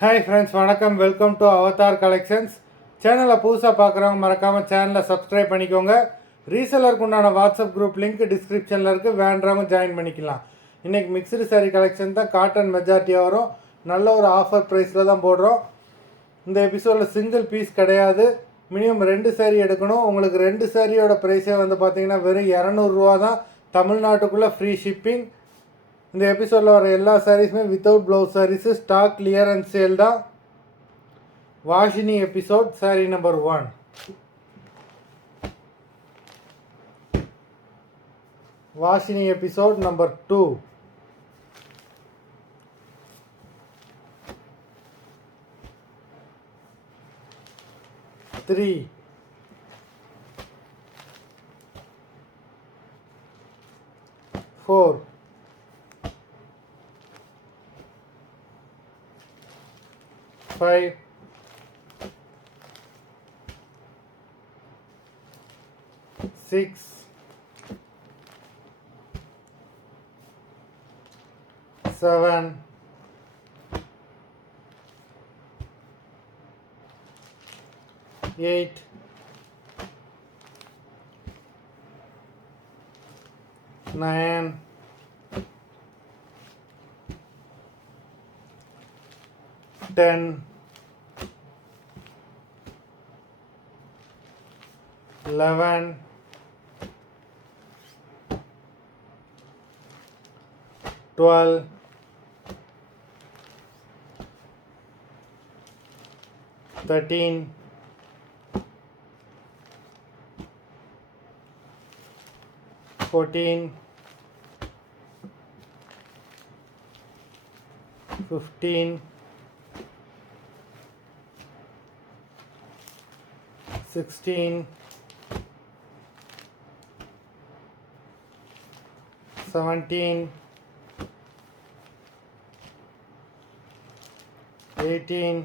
Hi friends, வணக்கம். Welcome to Avatar collections. சேனலை புதுசாக பார்க்குறவங்க மறக்காமல் சேனலை சப்ஸ்கிரைப் பண்ணிக்கோங்க. ரீசெல்லருக்கு உண்டான வாட்ஸ்அப் குரூப் லிங்க் டிஸ்கிரிப்ஷனில் இருக்குது, வேண்டவங்க ஜாயின் பண்ணிக்கலாம். இன்றைக்கி மிக்சடு சாரீ கலெக்ஷன் தான். காட்டன் மெஜாரிட்டியாக வரும். நல்ல ஒரு ஆஃபர் ப்ரைஸில் தான் போடுறோம். இந்த எபிசோடில் சிங்கிள் பீஸ் கிடையாது. மினிமம் 2 சாரீ எடுக்கணும். உங்களுக்கு 2 சாரியோட ப்ரைஸே வந்து பார்த்திங்கன்னா வெறும் 200 தான். தமிழ்நாட்டுக்குள்ளே ஃப்ரீ ஷிப்பிங். இந்த எபிசோடில் வர எல்லா சாரீஸுமே without blouse saris. Stock clearance sale தான். Vashini episode sari number 1. Vashini episode number 2. Three, 4, 5, 6, 7, 8, 9, 10, 11, 12, 13, 14, 15, 16, 17, 18,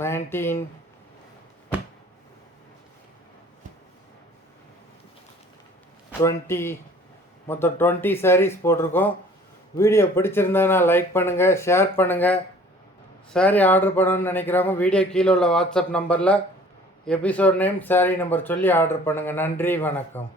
19, 20. மொத்தம் 20 சாரீஸ் போட்டிருக்கோம். வீடியோ பிடிச்சிருந்ததுன்னா லைக் பண்ணுங்கள், ஷேர் பண்ணுங்கள். சாரீ ஆர்டர் பண்ணணும்னு நினைக்கிறவங்க வீடியோ கீழே உள்ள வாட்ஸ்அப் நம்பரில் எபிசோட் நேம், சாரீ நம்பர் சொல்லி ஆர்டர் பண்ணுங்கள். நன்றி, வணக்கம்.